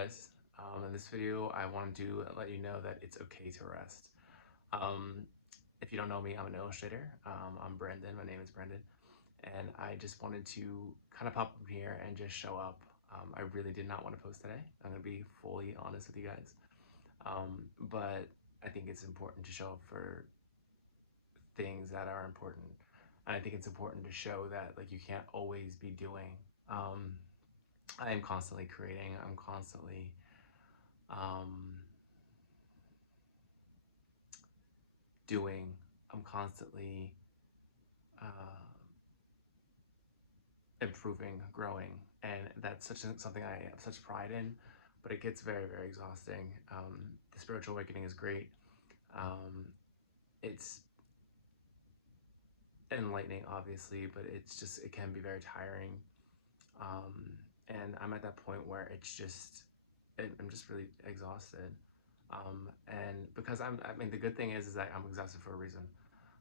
guys. In this video, I wanted to let you know that it's okay to rest. Um, if you don't know me, I'm an illustrator. I'm Brandon. My name is Brandon, and I just wanted to kind of pop up here and just show up. I really did not want to post today. I'm gonna be fully honest with you guys, but I think it's important to show up for things that are important. And I think it's important to show that like you can't always be doing. Um, I am constantly creating. I'm constantly um, doing. I'm constantly uh, improving, growing, and that's something I have such pride in. But it gets very, very exhausting. The spiritual awakening is great. Um, it's enlightening, obviously, but it can be very tiring. And I'm at that point where I'm just really exhausted. And because I mean, the good thing is that I'm exhausted for a reason.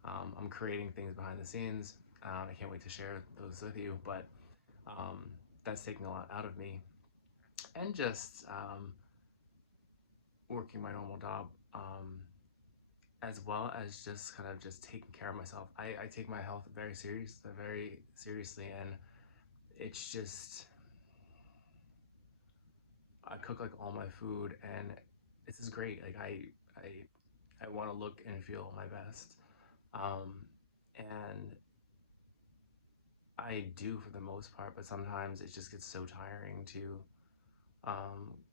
I'm creating things behind the scenes. I can't wait to share those with you, but that's taking a lot out of me. And just working my normal job, as well as just kind of just taking care of myself. I take my health very seriously, and it's just I cook like all my food, and this is great. Like I want to look and feel my best, um, and I do for the most part. But sometimes it just gets so tiring to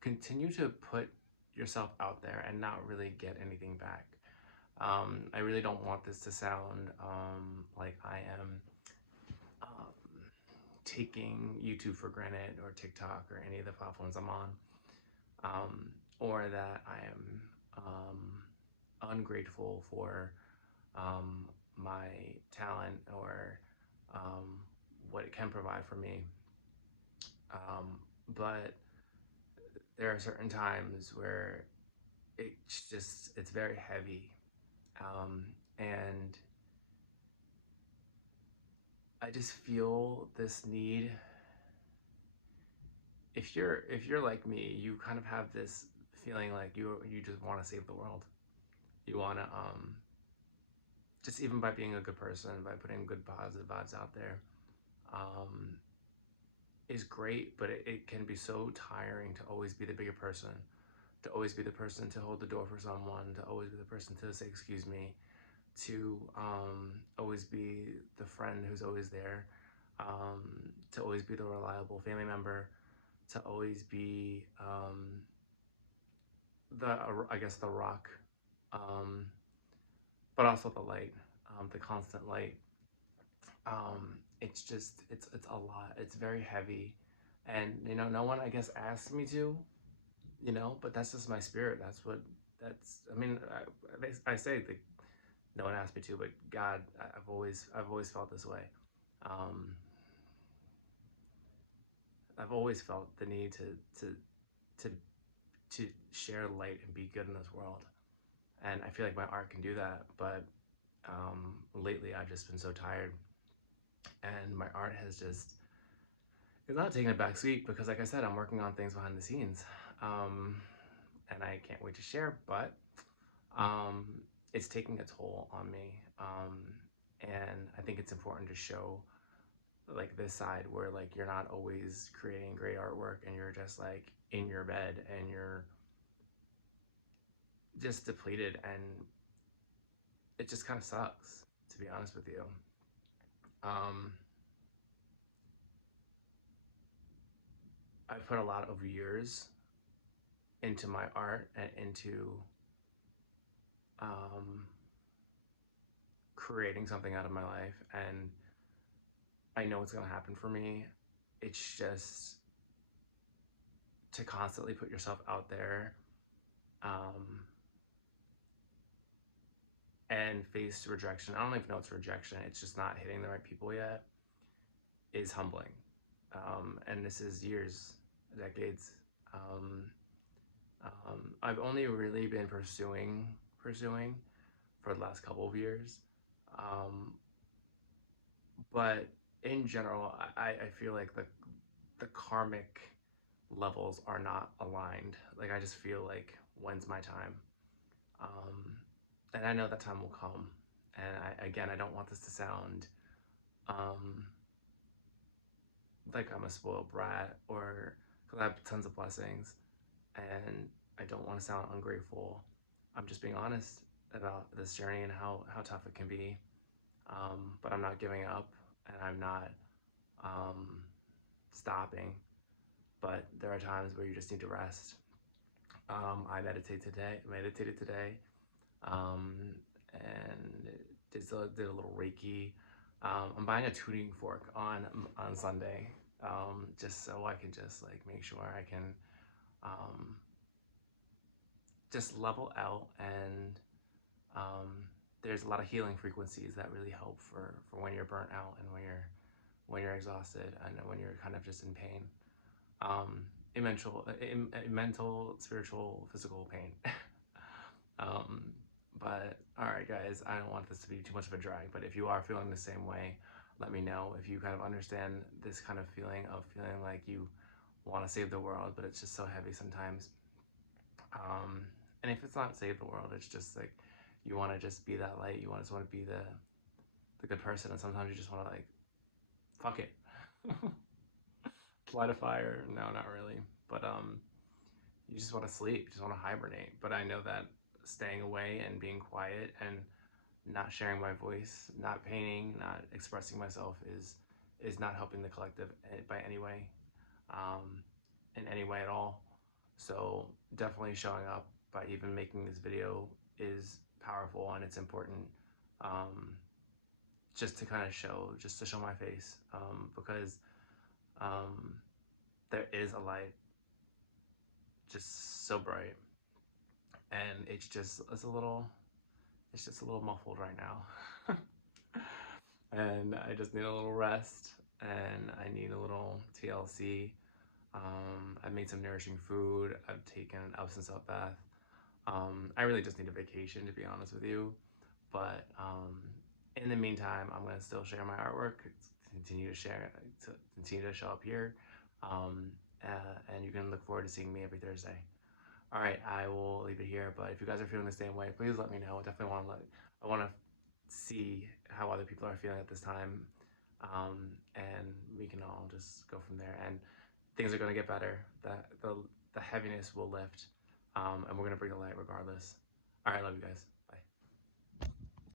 continue to put yourself out there and not really get anything back. I really don't want this to sound like I am um, taking YouTube for granted or TikTok or any of the platforms I'm on, or that I am ungrateful for my talent or um, what it can provide for me. But there are certain times where it's very heavy. And I just feel this need. If you're like me, you kind of have this feeling like you just want to save the world. You want to just even by being a good person, by putting good positive vibes out there, um, is great. But it can be so tiring to always be the bigger person, to always be the person to hold the door for someone, to always be the person to say excuse me, to always be the friend who's always there, to always be the reliable family member, to always be I guess the rock, um, but also the light, the constant light. It's a lot. It's very heavy, and no one I guess asked me to, but that's just my spirit. I mean, I say that no one asked me to, but God, I've always felt this way. Um, I've always felt the need to to share light and be good in this world, and I feel like my art can do that. But lately, I've just been so tired, and my art has just it's not taking a back seat because, like I said, I'm working on things behind the scenes, um, and I can't wait to share. But um, it's taking a toll on me, and I think it's important to show like this side where like you're not always creating great artwork and you're just like in your bed and you're just depleted, and it just kind of sucks, to be honest with you. um I put a lot of years into my art and into um creating something out of my life, and I know it's going to happen for me. It's just to constantly put yourself out there, um and face rejection. I don't even know it's rejection, it's just not hitting the right people yet, is humbling. And this is years, decades. Um, I've only really been pursuing for the last couple of years. Um, but in general, I feel like the karmic levels are not aligned. Like I just feel like when's my time? Um, and I know that time will come. And I don't want this to sound um, like I'm a spoiled brat or because I have tons of blessings and I don't want to sound ungrateful. I'm just being honest about this journey and how tough it can be. But I'm not giving up and I'm not um, stopping. But there are times where you just need to rest. I meditated today, um, and did a little Reiki. I'm buying a tuning fork on Sunday, just so I can just like make sure I can um, just level out and there's a lot of healing frequencies that really help for when you're burnt out and when you're exhausted and when you're kind of just in pain, in mental, spiritual, physical pain. um, but all right, guys, I don't want this to be too much of a drag. But if you are feeling the same way, let me know. If you kind of understand this kind of feeling of feeling like you want to save the world, but it's just so heavy sometimes. Um, and if it's not save the world, it's just like you want to just be that light. You just want to be the good person, and sometimes you just want to like fuck it, light a fire. No, not really. But you just want to sleep. You just want to hibernate. But I know that staying away and being quiet and not sharing my voice, not painting, not expressing myself is not helping the collective by any way, um, in any way at all. So definitely showing up by even making this video is powerful and it's important. Um, just to kind of just to show my face, because um, there is a light just so bright, and it's just a little muffled right now. And I just need a little rest and I need a little TLC. I've made some nourishing food. I've taken an Epsom salt bath. I really just need a vacation, to be honest with you. But in the meantime, I'm gonna still share my artwork, to continue to show up here, um, and you can look forward to seeing me every Thursday. All right, I will leave it here. But if you guys are feeling the same way, please let me know. I want to see how other people are feeling at this time, and we can all just go from there. And things are gonna get better. The heaviness will lift, and we're gonna bring the light regardless. All right, love you guys.